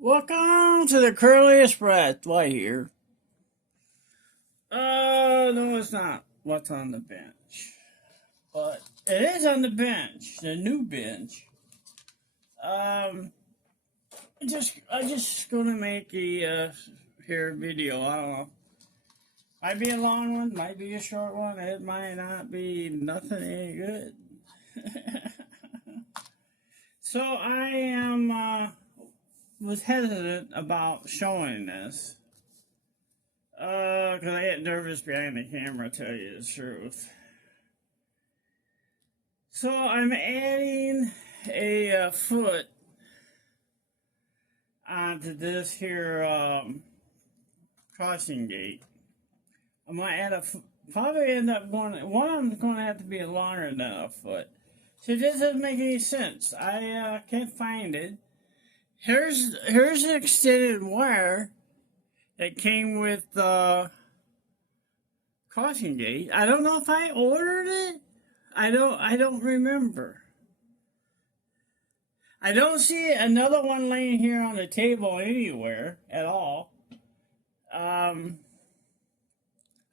Welcome to the Curly Express. Why here? No, it's not. What's on the bench? But it is on the bench, the new bench. Um, I just gonna make a here video. I don't know. Might be a long one, might be a short one. It might not be nothing any good. So I am was hesitant about showing this. Cause I get nervous behind the camera, to tell you the truth. So I'm adding a foot onto this here crossing gate. I'm gonna add probably end up going. One of them's going to have to be longer than a foot. So this doesn't make any sense. I can't find it. Here's an extended wire that came with the crossing gate. I don't know if I ordered it. I don't remember. I don't see another one laying here on the table anywhere at all. I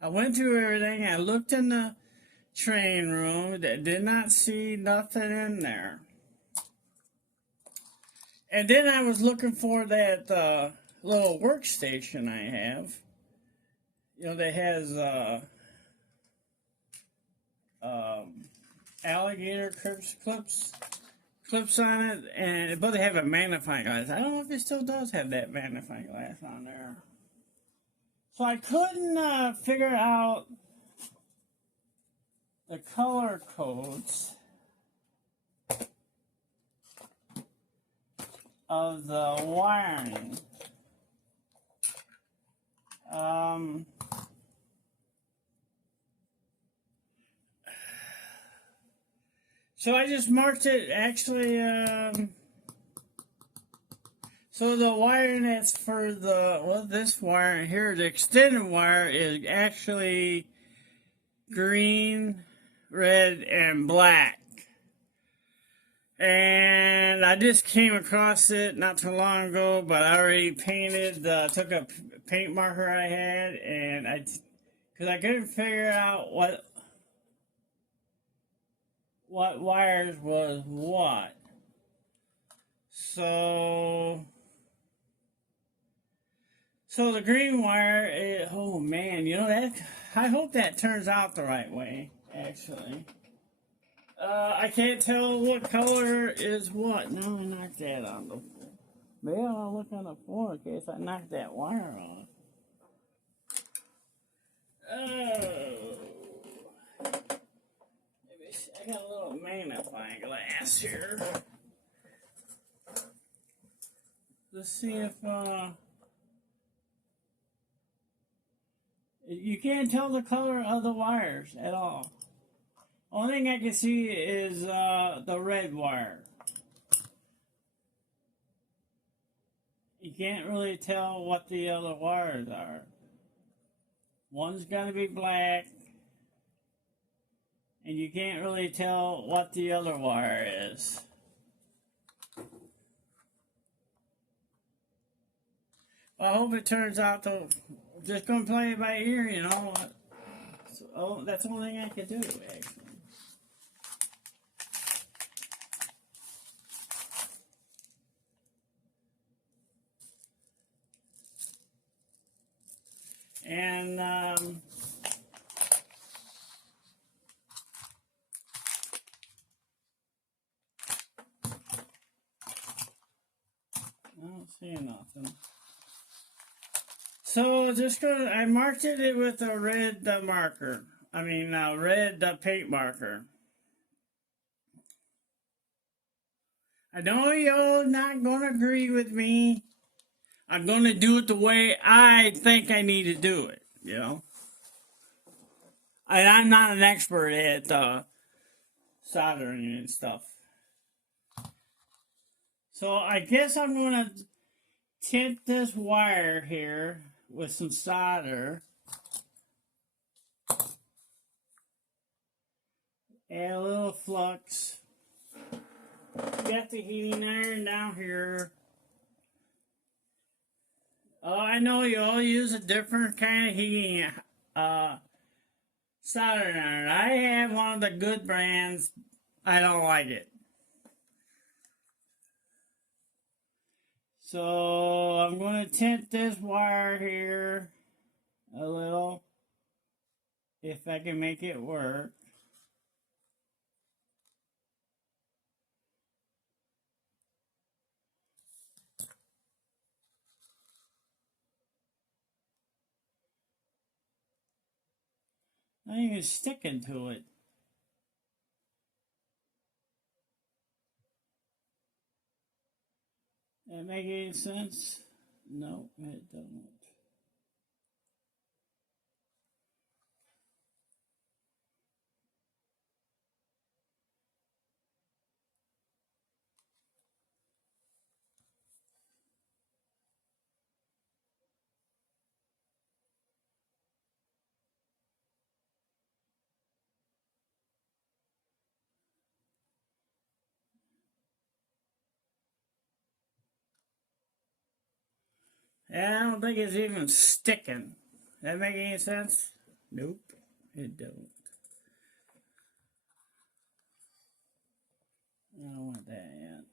went through everything. I looked in the train room. Did not see nothing in there. And then I was looking for that little workstation I have. You know, that has alligator clips on it, and but they have a magnifying glass. I don't know if it still does have that magnifying glass on there. So I couldn't figure out the color codes of the wiring. So I just marked it actually. So the wiring that's for this wire here, the extended wire, is actually green, red, and black. And I just came across it not too long ago, but I already painted, took a paint marker I had, and because I couldn't figure out what wires was what. So the green wire, oh man, you know that, I hope that turns out the right way, actually. I can't tell what color is what. No, I knocked that on the floor. Maybe I'll look on the floor in case I knocked that wire off. Oh. I got a little magnifying glass here. Let's see if, you can't tell the color of the wires at all. Only thing I can see is the red wire. You can't really tell what the other wires are. One's gonna be black, and you can't really tell what the other wire is. Well, I hope it turns out to, just gonna play it by ear, you know. So, that's the only thing I can do, actually. And I don't see nothing. So I marked it with a red marker. I mean, red paint marker. I know you're not gonna agree with me. I'm gonna do it the way I think I need to do it, you know. And I'm not an expert at soldering and stuff. So I guess I'm gonna tint this wire here with some solder. Add a little flux. Got the heating iron down here. Oh, I know you all use a different kind of heating soldering iron. I have one of the good brands. I don't like it. So I'm going to tint this wire here a little if I can make it work. Not even sticking to it. That make any sense? No, it doesn't. And I don't think it's even sticking. That make any sense? Nope, it don't. I don't want that yet.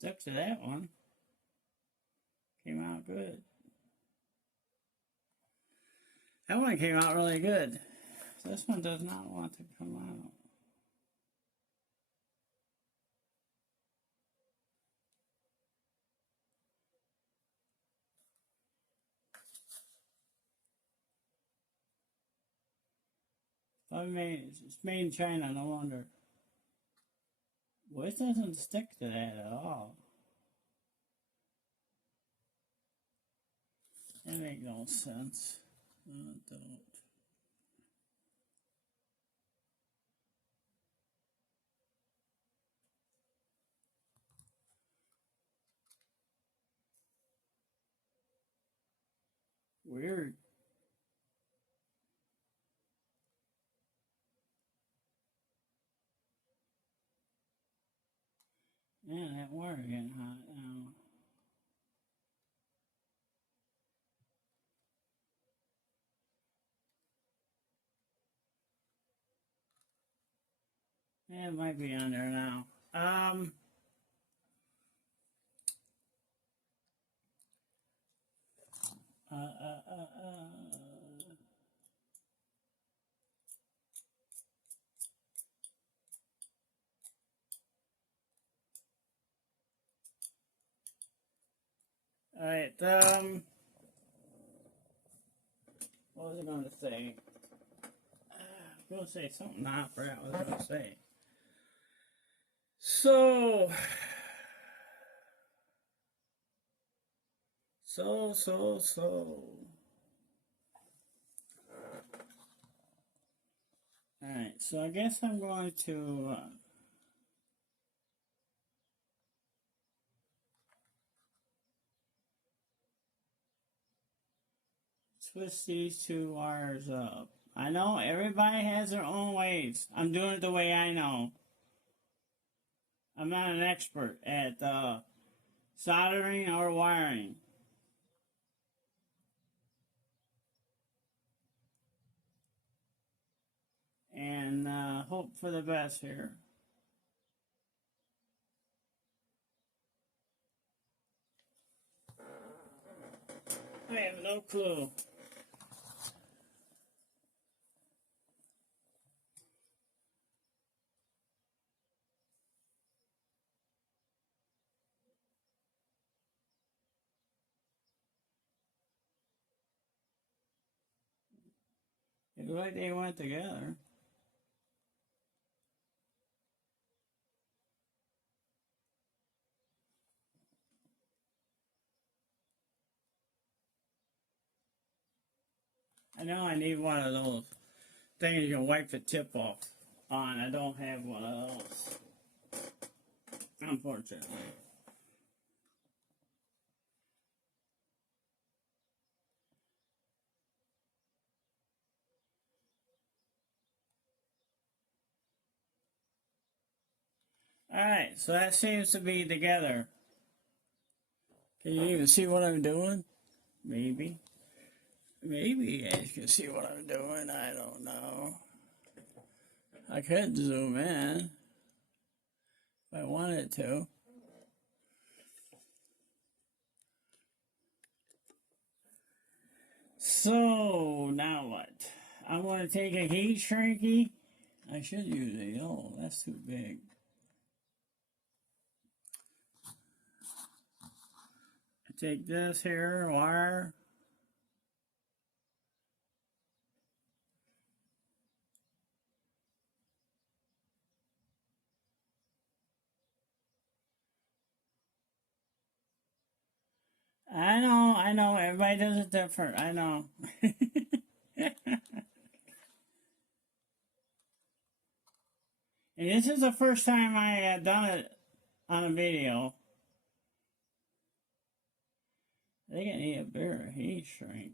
Stuck to that one. Came out good. That one came out really good. This one does not want to come out. It's made in China, no wonder. Well, it doesn't stick to that at all. That makes no sense. No, it don't. Weird. Man, that water getting hot now. Yeah, it might be on there now. Uh, uh, uh, uh. All right. What was I going to say? I was going to say something. I forgot what I was going to say. So, so. All right. So I guess I'm going to twist these two wires up. I know everybody has their own ways. I'm doing it the way I know. I'm not an expert at soldering or wiring. And hope for the best here. I have no clue. It looked like they went together. I know I need one of those things you can wipe the tip off on. I don't have one of those, unfortunately. Alright, so that seems to be together. Can you even see what I'm doing? Maybe. Maybe you guys can see what I'm doing. I don't know. I could zoom in if I wanted to. So, now what? I'm going to take a heat shrinky. I should use a yellow. That's too big. I take this here, wire. I know, everybody does it different. I know. And this is the first time I had done it on a video. I think I need a bigger heat shrink.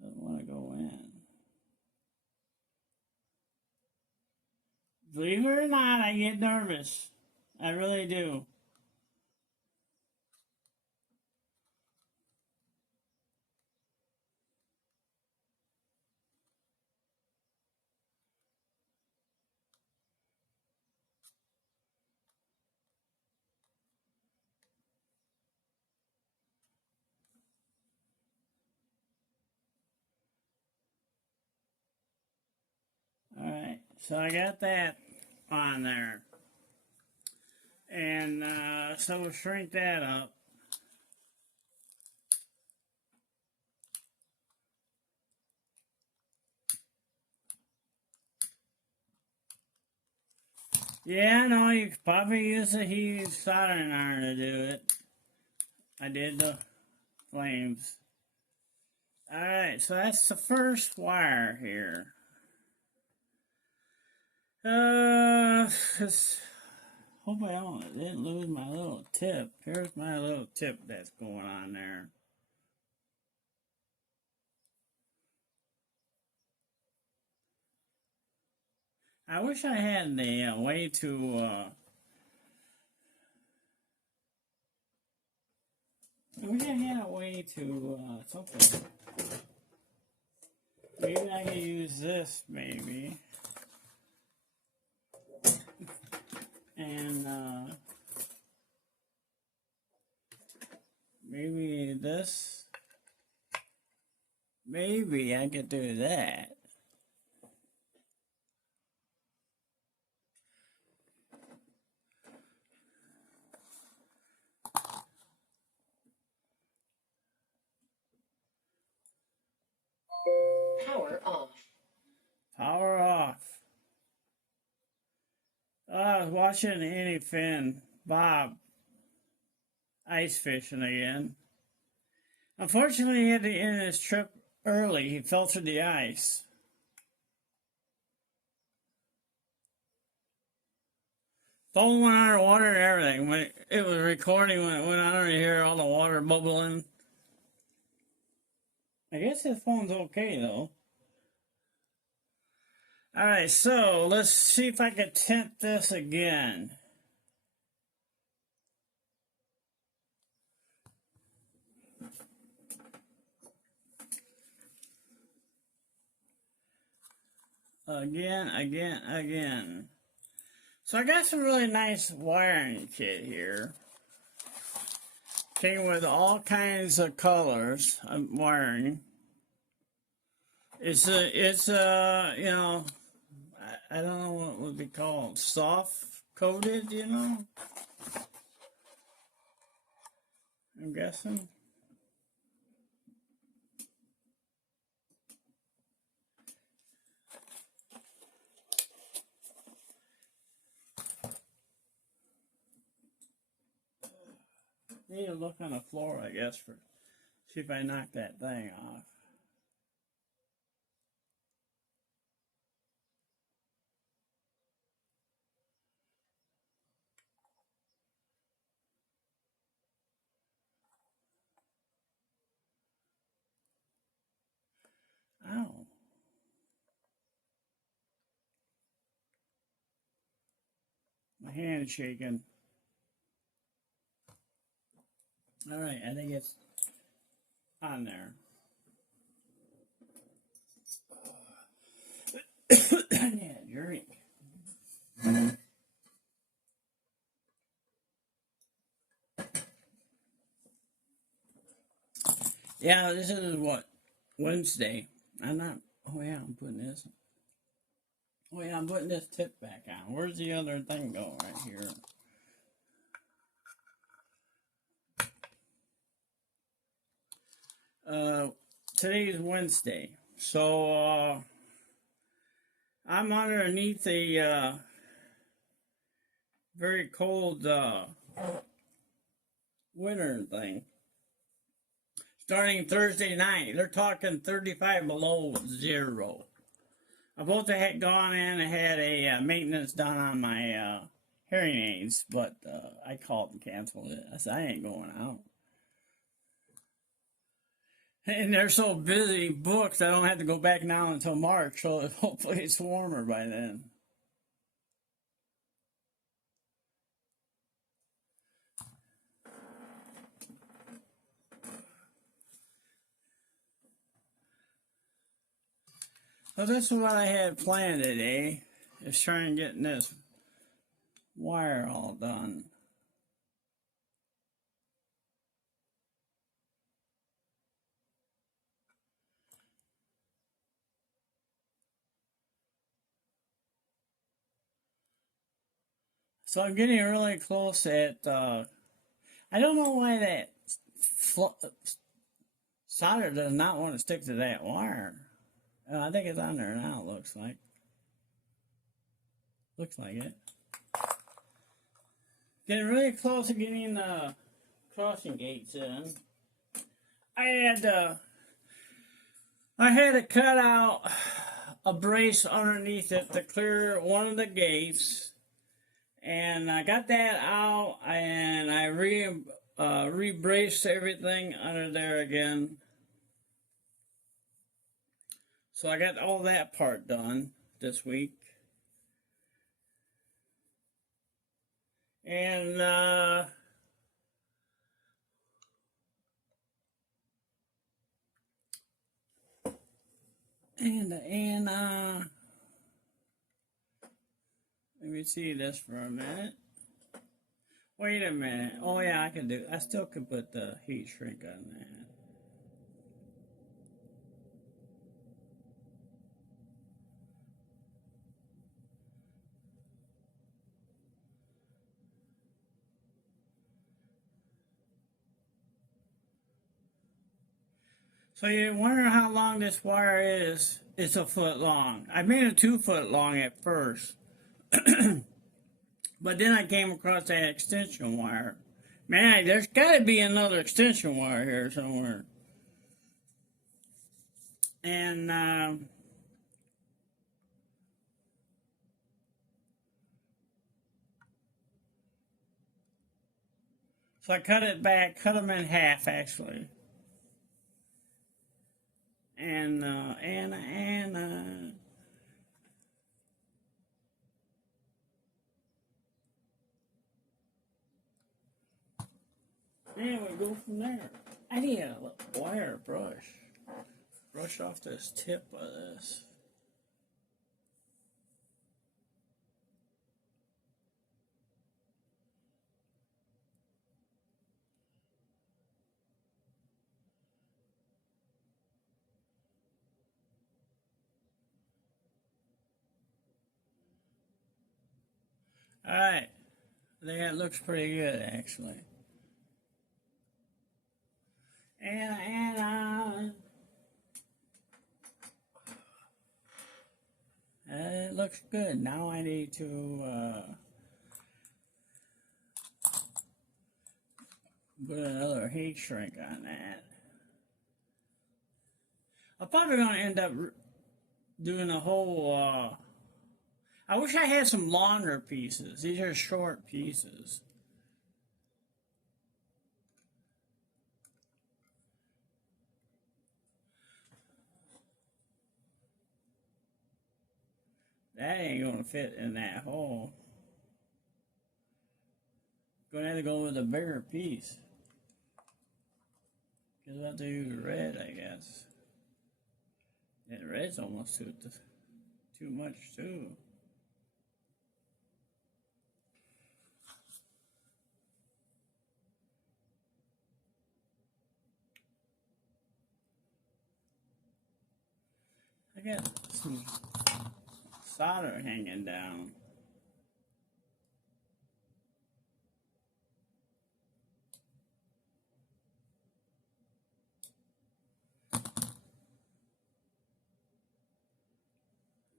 Doesn't want to go in. Believe it or not, I get nervous. I really do. Alright, so I got that on there. And so we'll shrink that up. Yeah, no, you could probably use a heat soldering iron to do it. I did the flames. Alright, so that's the first wire here. Hope I didn't lose my little tip. Here's my little tip that's going on there. I wish I had the way to, I wish I had a way to, something. Maybe I could use this, maybe. And, maybe this. Maybe I could do that. Power off. Power off. I was watching Annie Finn, Bob, ice fishing again. Unfortunately, he had to end his trip early. He fell through the ice. Phone went underwater and everything. When it was recording, when it went under, you hear all the water bubbling. I guess his phone's okay, though. Alright, so let's see if I can tint this again. Again. So I got some really nice wiring kit here. Came with all kinds of colors of wiring. It's you know, I don't know what it would be called, soft coated, you know? I'm guessing. Need to look on the floor, I guess, for see if I knock that thing off. Ow. My hand's shaking. All right, I think it's on there. Yeah, drink. Yeah, this is what? Wednesday. I'm not. Oh, yeah, I'm putting this. Oh, yeah, I'm putting this tip back on. Where's the other thing go? Right here. Today's Wednesday. So, I'm underneath a very cold winter thing. Starting Thursday night, they're talking 35 below zero. I both had gone in and had a maintenance done on my hearing aids, but I called and canceled it. I said, I ain't going out. And they're so busy booked, I don't have to go back now until March, so hopefully it's warmer by then. So this is what I had planned today, is trying to get this wire all done. So I'm getting really close at, I don't know why that solder does not want to stick to that wire. I think it's on there now, it looks like. Looks like it. Getting really close to getting the crossing gates in. I had to cut out a brace underneath it to clear one of the gates, and I got that out, and I re-braced everything under there again. So I got all that part done this week. And let me see this for a minute. Wait a minute. Oh yeah, I can do. I still could put the heat shrink on that. So you wonder how long this wire is. It's a foot long. I made it 2 foot long at first. But then I came across that extension wire. Man, there's got to be another extension wire here somewhere. And so I cut it back, cut them in half actually. And we go from there. I need a wire brush. Brush off this tip of this. Alright. I think that looks pretty good actually. And it looks good. Now I need to put another heat shrink on that. I'm probably going to end up doing a whole. I wish I had some longer pieces. These are short pieces. That ain't going to fit in that hole. Gonna have to go with a bigger piece. Because we'll have to use red, I guess. And red's almost too much, too. I got some solder hanging down.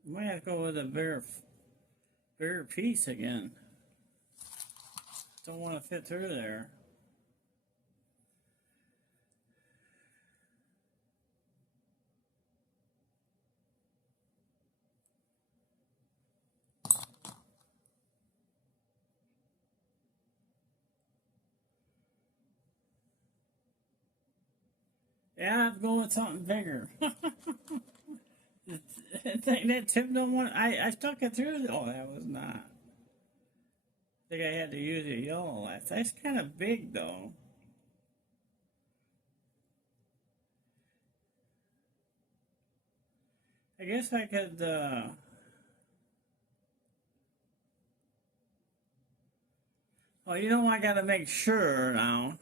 Might have to go with a bigger piece again. Don't want to fit through there. Yeah, I have to go with something bigger. That tip don't want. I stuck it through. Oh, that was not. I think I had to use a yellow lath. That's kind of big though. I guess I could. Oh, you know, I got to make sure now.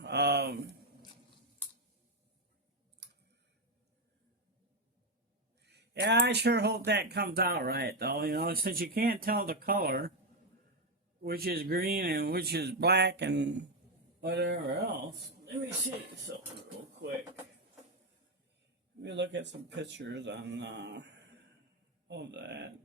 Yeah, I sure hope that comes out right, though. You know, since you can't tell the color, which is green and which is black and whatever else. Let me see something real quick. Let me look at some pictures on of that.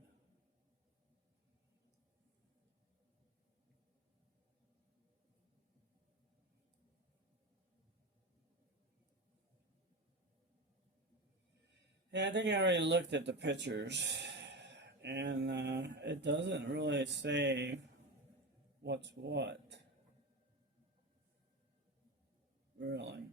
Yeah, I think I already looked at the pictures, and it doesn't really say what's what. Really.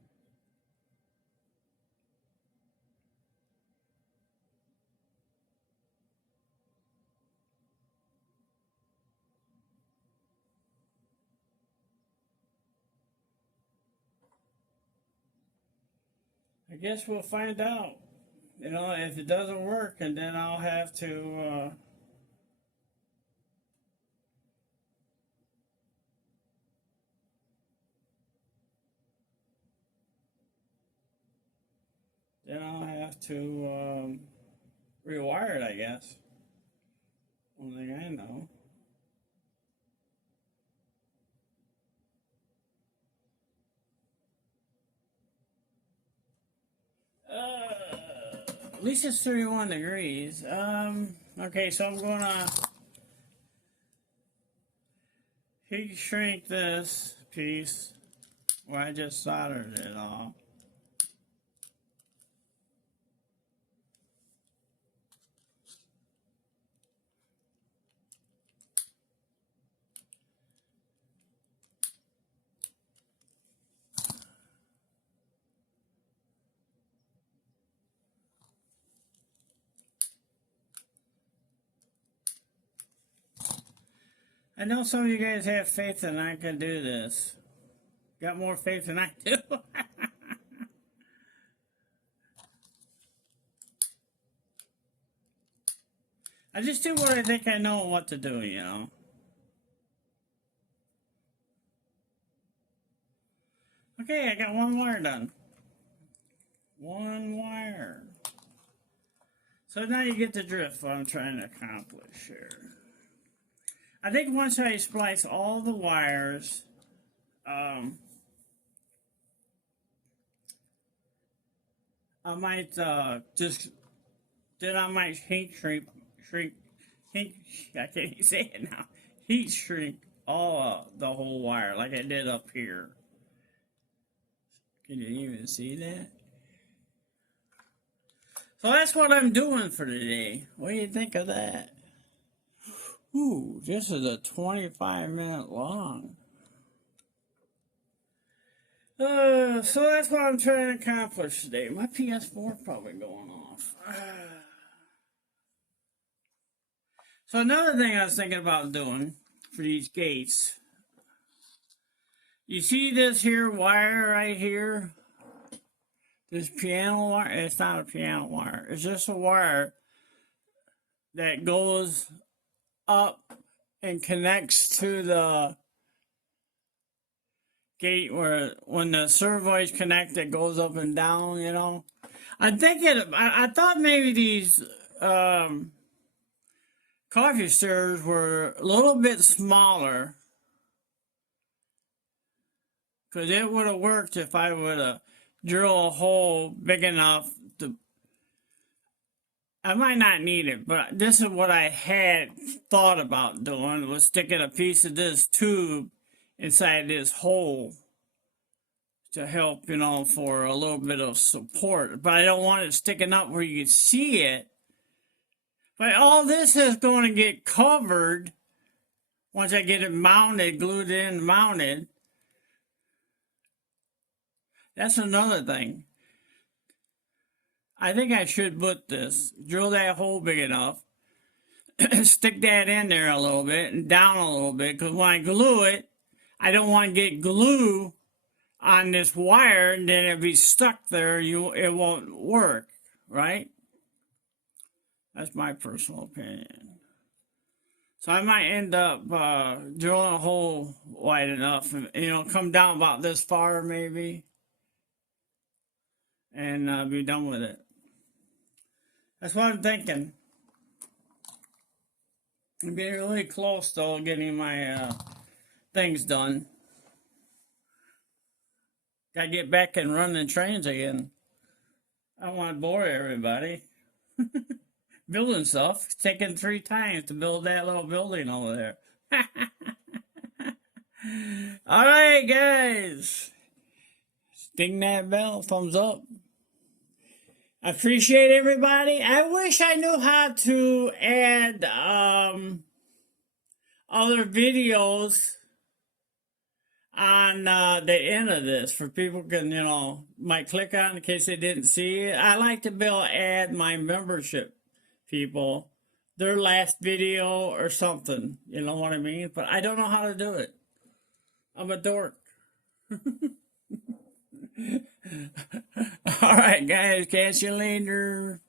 I guess we'll find out. You know, if it doesn't work, and then I'll have to. Then I'll have to rewire it, I guess. One thing I know. At least it's 31 degrees. Okay, so I'm gonna heat shrink this piece where I just soldered it off. I know some of you guys have faith that I can do this. Got more faith than I do. I just do what I think I know what to do, you know. Okay, I got one wire done. One wire. So now you get the drift what I'm trying to accomplish here. I think once I splice all the wires, I might just then I might shrink, heat, I can't even say it now. Heat shrink all the whole wire like I did up here. Can you even see that? So that's what I'm doing for today. What do you think of that? Ooh, this is a 25-minute long. So that's what I'm trying to accomplish today. My PS4 probably going off. So another thing I was thinking about doing for these gates, You see this here wire right here? This piano wire? It's not a piano wire. It's just a wire that goes up and connects to the gate where when the servo is connected, it goes up and down, you know. I thought maybe these coffee stirrers were a little bit smaller, because it would have worked if I would have drilled a hole big enough to. I might not need it, but this is what I had thought about doing, was sticking a piece of this tube inside this hole to help, you know, for a little bit of support. But I don't want it sticking up where you can see it. But all this is going to get covered once I get it mounted, glued in, mounted. That's another thing. I think I should put this, drill that hole big enough, stick that in there a little bit and down a little bit, because when I glue it, I don't want to get glue on this wire and then it'll be stuck there. It won't work, right? That's my personal opinion. So I might end up drilling a hole wide enough, and, you know, come down about this far maybe, and be done with it. That's what I'm thinking. I'm getting really close to getting my things done. Gotta get back and running trains again. I don't want to bore everybody. Building stuff. It's taken 3 times to build that little building over there. All right, guys. Ding that bell. Thumbs up. I appreciate everybody. I wish I knew how to add other videos on the end of this, for people can, you know, might click on in case they didn't see it. I like to be able to add my membership people, their last video or something, you know what I mean? But I don't know how to do it. I'm a dork. All right, guys, catch you later.